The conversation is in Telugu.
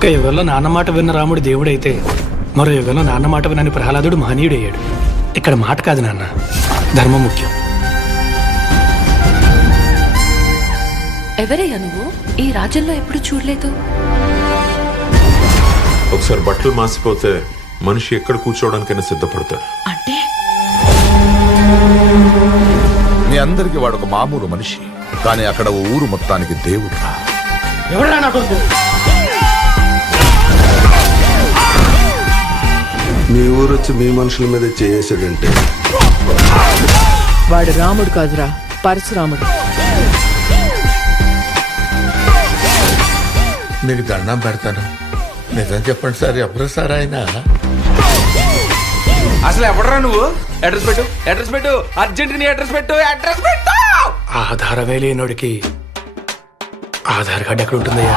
ఒక యుగంలో నాన్న మాట విన్న రాముడు దేవుడైతే మరో యుగంలో నాన్న మాట వినని ప్రహ్లాదుడు మహనీయుడయ్యాడు. ఇక్కడ మాట కాదు నాన్న, ధర్మం ముఖ్యం. ఎవరయ్యా నువ్వు? ఈ రాజ్యంలో ఎప్పుడు చూడలేదు. ఒకసారి బట్టలు మాసిపోతే మనిషి ఎక్కడ కూర్చోవడానికైనా సిద్ధపడతాడు. అంటే మీ అందరికి వాడు ఒక మామూలు మనిషి, కానీ అక్కడ ఓ ఊరు మొత్తానికి దేవుడు. ఎవరా నా కొడుకు? మీ ఊరు వచ్చి మీ మనుషుల మీద చేసాడంటే వాడు రాముడు కాదురా, పరశురాముడు. మీకు దండం పెడతాను, నిజం చెప్పండి సార్, ఎవరు సార్ ఆయన? అసలు ఎవడరా నువ్వు? అడ్రస్ పెట్టు, అడ్రస్ పెట్టు, అర్జెంట్ నీ అడ్రస్ పెట్టు, అడ్రస్ పెట్టు. ఆధారమే లేనోడికి ఆధార్ కార్డు ఎక్కడ ఉంటుందయ్యా?